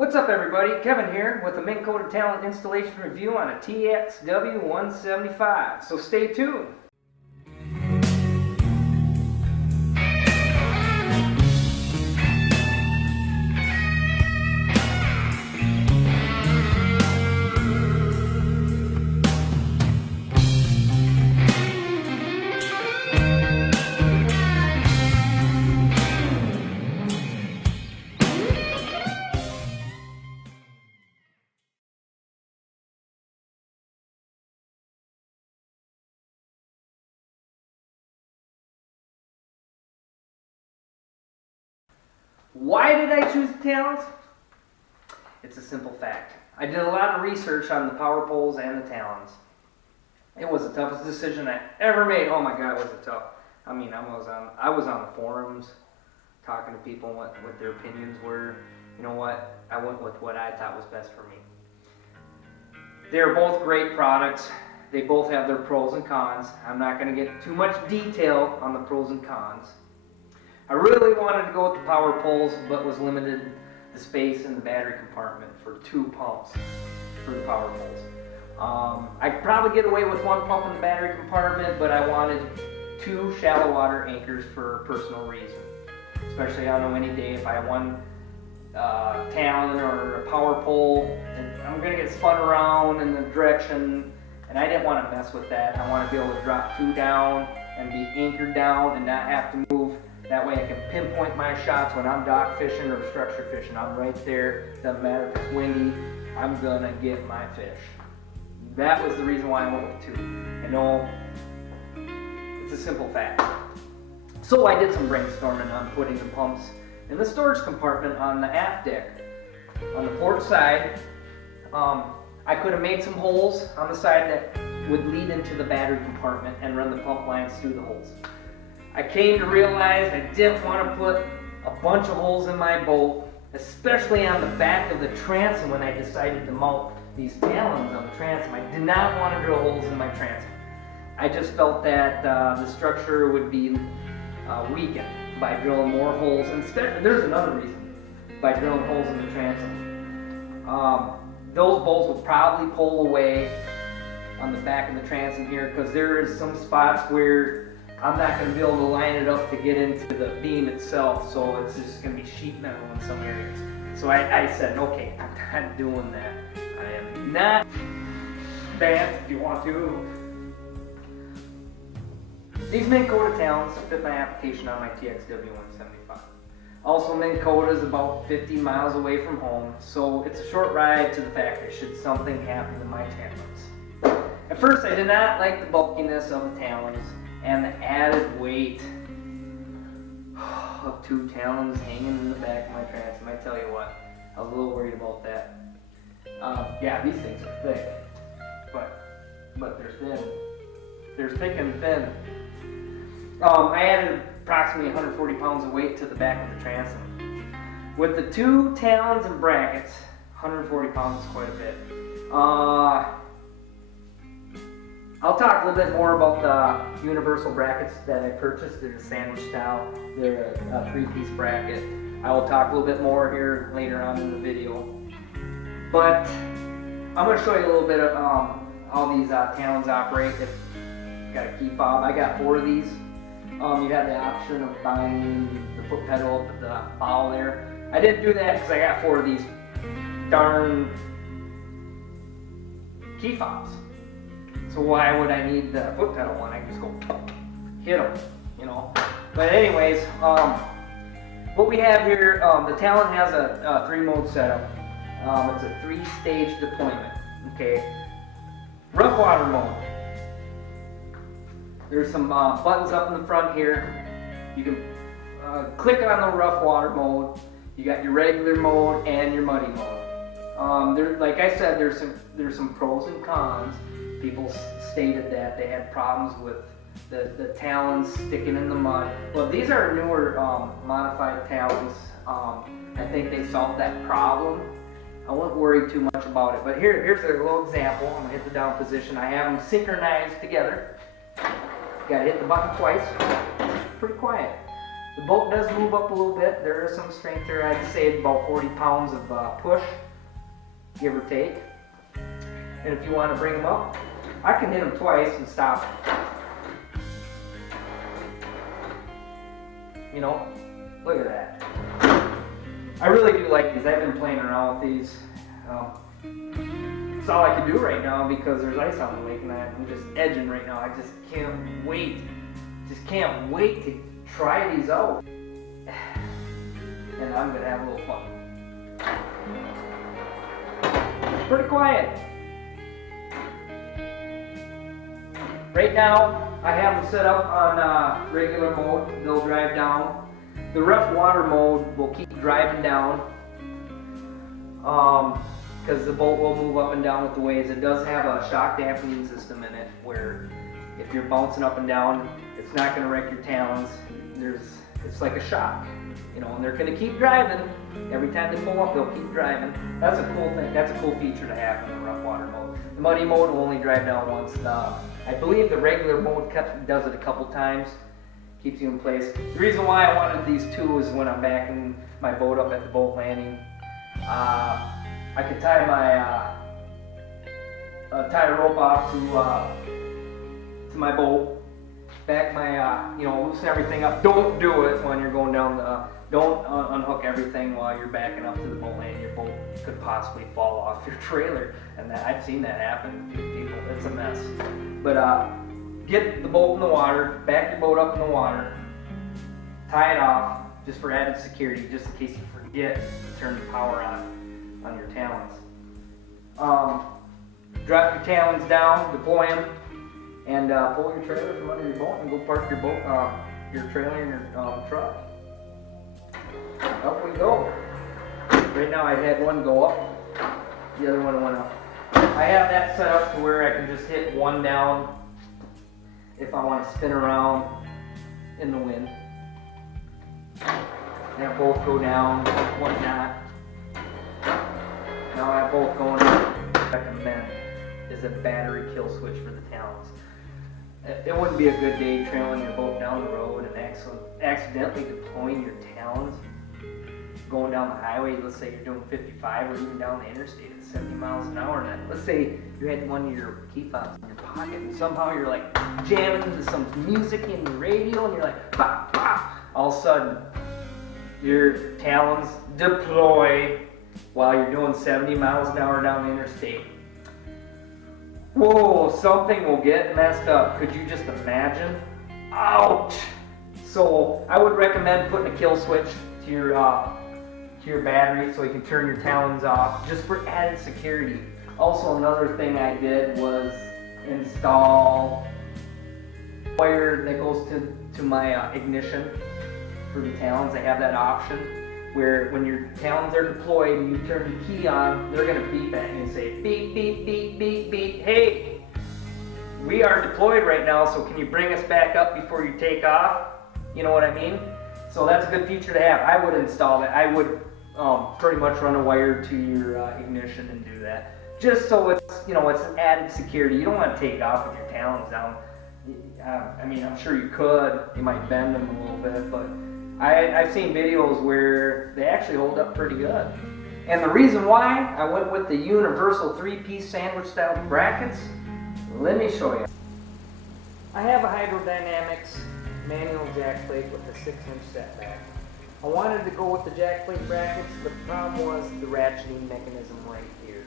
What's up everybody, Kevin here with a Minn Talon installation review on a TXW175, so stay tuned. Why did I choose the Talons? It's a simple fact. I did a lot of research on the power poles and the Talons. It was the toughest decision I ever made. Oh my God, was it tough. I mean, I was on the forums talking to people what their opinions were. You know what? I went with what I thought was best for me. They're both great products. They both have their pros and cons. I'm not going to get too much detail on the pros and cons. I really wanted to go with the power poles, but was limited the space in the battery compartment for 2 pumps for the power poles. I could probably get away with 1 pump in the battery compartment, but I wanted 2 shallow water anchors for a personal reason. Especially on a windy day, if I have one Talon or a power pole, and I'm going to get spun around in the direction, and I didn't want to mess with that. I want to be able to drop 2 down and be anchored down and not have to move. That way I can pinpoint my shots when I'm dock fishing or structure fishing. I'm right there. Doesn't matter if it's windy, I'm gonna get my fish. That was the reason why I went with 2. I know it's a simple fact. So I did some brainstorming on putting the pumps in the storage compartment on the aft deck. On the port side, I could have made some holes on the side that would lead into the battery compartment and run the pump lines through the holes. I came to realize I didn't want to put a bunch of holes in my boat, especially on the back of the transom when I decided to mount these Talons on the transom. I did not want to drill holes in my transom. I just felt that the structure would be weakened by drilling more holes, and there's another reason, by drilling holes in the transom. Those bolts will probably pull away on the back of the transom here, because there is some spots where I'm not going to be able to line it up to get into the beam itself, so it's just going to be sheet metal in some areas. So I said, okay, I'm not doing that. I am not banned if you want to. These Minn Talons fit my application on my TXW175. Also, Minn is about 50 miles away from home, so it's a short ride to the factory should something happen to my Talons. At first, I did not like the bulkiness of the Talons and the added weight of 2 Talons hanging in the back of my transom. I tell you what, I was a little worried about that. Yeah, these things are thick, but they're thin. They're thick and thin. I added approximately 140 pounds of weight to the back of the transom. With the 2 Talons and brackets, 140 pounds is quite a bit. I'll talk a little bit more about the universal brackets that I purchased. They're a sandwich style. They're a 3-piece bracket. I will talk a little bit more here later on in the video. But I'm going to show you a little bit of how these Talons operate. Got a key fob. I got 4 of these. You have the option of buying the foot pedal up at the bow there. I didn't do that because I got 4 of these darn key fobs. So why would I need the foot pedal one? I can just go hit them, you know. But anyways, what we have here, the Talon has a 3-mode setup. It's a 3-stage deployment. Okay, rough water mode. There's some buttons up in the front here. You can click on the rough water mode. You got your regular mode and your muddy mode. Like I said, there's some pros and cons. People stated that they had problems with the Talons sticking in the mud. Well, these are newer modified Talons. I think they solved that problem. I won't worry too much about it. But here's a little example. I'm going to hit the down position. I have them synchronized together. Got to hit the button twice. Pretty quiet. The boat does move up a little bit. There is some strength there. I'd say about 40 pounds of push, give or take. And if you want to bring them up, I can hit them twice and stop. You know, look at that. I really do like these. I've been playing around with these. It's all I can do right now because there's ice on the lake and I'm just edging right now. I just can't wait. Just can't wait to try these out. And I'm gonna have a little fun. Pretty quiet. Right now, I have them set up on regular mode. They'll drive down. The rough water mode will keep driving down because the boat will move up and down with the waves. It does have a shock dampening system in it where if you're bouncing up and down, it's not going to wreck your talons. It's like a shock, you know, and they're going to keep driving. Every time they pull up, they'll keep driving. That's a cool thing. That's a cool feature to have in the rough water mode. The muddy mode will only drive down once. I believe the regular mode does it a couple times. Keeps you in place. The reason why I wanted these two is when I'm backing my boat up at the boat landing. I could tie a rope off to my boat, back my loosen everything up. Don't do it when you're going down don't unhook everything while you're backing up to the boat landing. Your boat could possibly fall off your trailer, and I've seen that happen to people. It's a mess. But get the boat in the water, back your boat up in the water, tie it off just for added security, just in case you forget to turn the power on your talons. Drop your talons down, deploy them, and pull your trailer from under your boat and go park your trailer in your truck. Up we go. Right now I had one go up, the other one went up. I have that set up to where I can just hit one down if I want to spin around in the wind. Now both go down, whatnot. Now I have both going up. Recommend is a battery kill switch for the talons. It wouldn't be a good day trailing your boat down the road and accidentally deploying your talons going down the highway. Let's say you're doing 55 or even down the interstate at 70 miles an hour. And let's say you had one of your key fobs in your pocket and somehow you're like jamming into some music in the radio and you're like pop, pop. All of a sudden your talons deploy while you're doing 70 miles an hour down the interstate. Whoa, something will get messed up. Could you just imagine? Ouch! So I would recommend putting a kill switch to your battery so you can turn your talons off just for added security. Also, another thing I did was install wire that goes to my ignition for the talons. I have that option where when your talons are deployed and you turn the key on, they're going to beep at you and say beep, beep, beep, beep, beep. Hey, we are deployed right now, so can you bring us back up before you take off? You know what I mean? So that's a good feature to have. I would install it. I would pretty much run a wire to your ignition and do that. Just so it's, it's added security. You don't want to take off with your talons down. I mean, I'm sure you could. You might bend them a little bit, but I've seen videos where they actually hold up pretty good. And the reason why I went with the universal 3-piece sandwich style brackets, let me show you. I have a hydrodynamics manual jack plate with a 6-inch setback. I wanted to go with the jack plate brackets, but the problem was the ratcheting mechanism right here.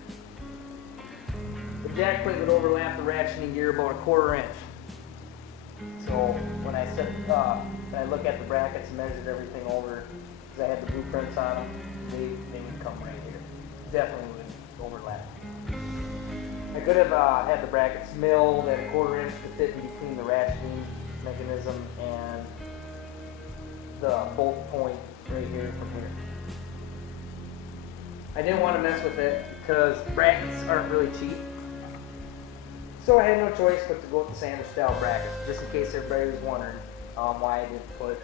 The jack plate would overlap the ratcheting gear about 1/4 inch. So when I look at the brackets and measured everything over, because I had the blueprints on them, they would come right here. Definitely would overlap. I could have had the brackets milled at 1/4 inch to fit in between the ratcheting mechanism and the bolt point right here from here. I didn't want to mess with it because brackets aren't really cheap. So I had no choice but to go with the sandwich style brackets, just in case everybody was wondering why I didn't put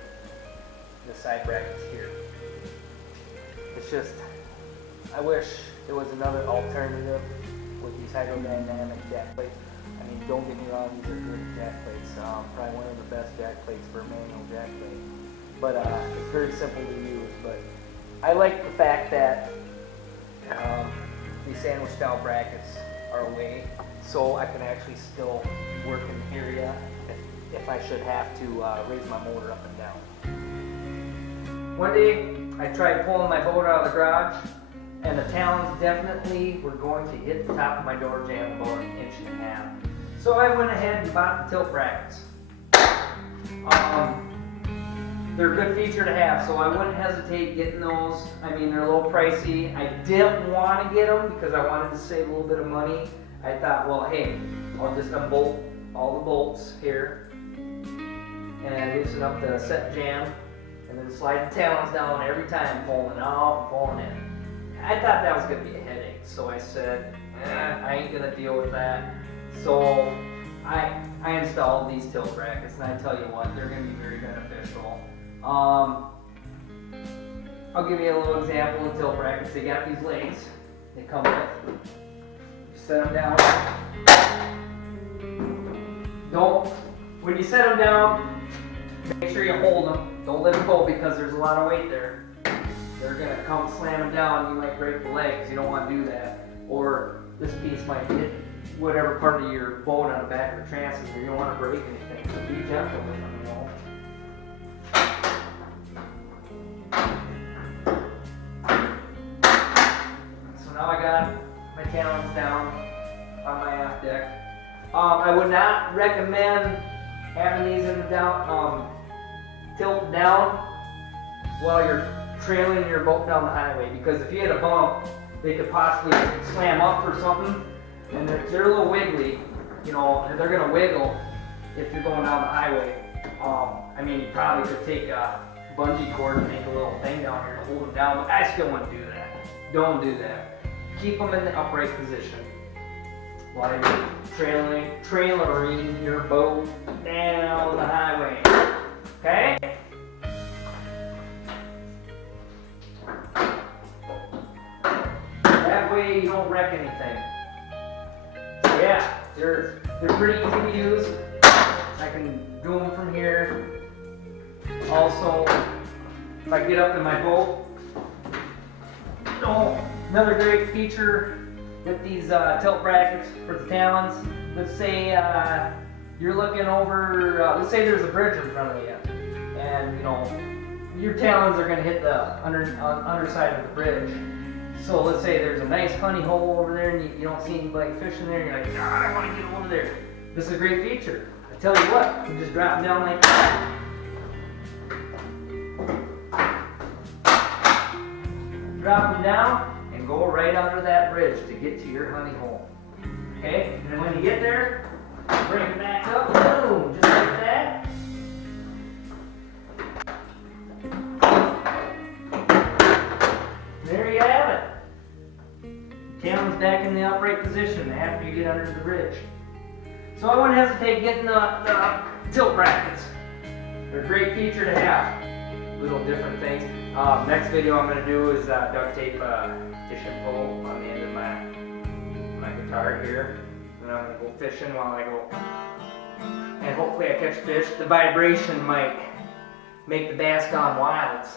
the side brackets here. It's just, I wish there was another alternative with these hydrodynamic jack plates. I mean, don't get me wrong, these are good jack plates. Probably one of the best jack plates for a manual jack plate. but it's very simple to use. But I like the fact that these sandwich style brackets are away, so I can actually still work in the area if I should have to raise my motor up and down. One day I tried pulling my boat out of the garage, and the Talons definitely were going to hit the top of my door jamb about 1.5 inches. So I went ahead and bought the tilt brackets. They're a good feature to have, so I wouldn't hesitate getting those. I mean, they're a little pricey. I didn't want to get them because I wanted to save a little bit of money. I thought, well, hey, I'll just unbolt all the bolts here and loosen up the set jamb, and then slide the Talons down every time, pulling out and pulling in. I thought that was going to be a headache, so I said, I ain't going to deal with that. So I installed these tilt brackets, and I tell you what, they're going to be very beneficial. I'll give you a little example of tilt brackets. They got these legs they come with. You set them down. When you set them down, make sure you hold them. Don't let them go because there's a lot of weight there. They're going to come slamming down. You might break the legs. You don't want to do that. Or this piece might hit whatever part of your boat on the back of the transom. You don't want to break anything. So be gentle with them, you know. So now I got my Talons down on my aft deck. I would not recommend having these in the down, tilt down while you're trailing your boat down the highway, because if you hit a bump, they could possibly slam up or something, and they're a little wiggly, you know, and they're gonna wiggle if you're going down the highway. I mean, you probably could take a bungee cord and make a little thing down here to hold them down, but I still wouldn't do that. Don't do that. Keep them in the upright position while you're trailering your boat down the highway. Okay? That way you don't wreck anything. So yeah, they're pretty easy to use. I can do them from here. Also, if I get up in my boat, another great feature with these tilt brackets for the Talons. Let's say you're looking over, let's say there's a bridge in front of you, and you know your Talons are going to hit the underside of the bridge. So let's say there's a nice honey hole over there, and you don't see anybody fishing there, and you're like, God, I want to get over there. This is a great feature. I tell you what, you just drop them down like that. Drop them down and go right under that bridge to get to your honey hole. Okay? And then when you get there, bring it back up, boom, just like that. There you have it. Talon's back in the upright position after you get under the bridge. So I wouldn't hesitate getting the tilt brackets. They're a great feature to have. Little different things. Next video I'm going to do is duct tape fishing pole on the end of my guitar here. And I'm going to go fishing while I go. And hopefully I catch fish. The vibration might make the bass gone wilds.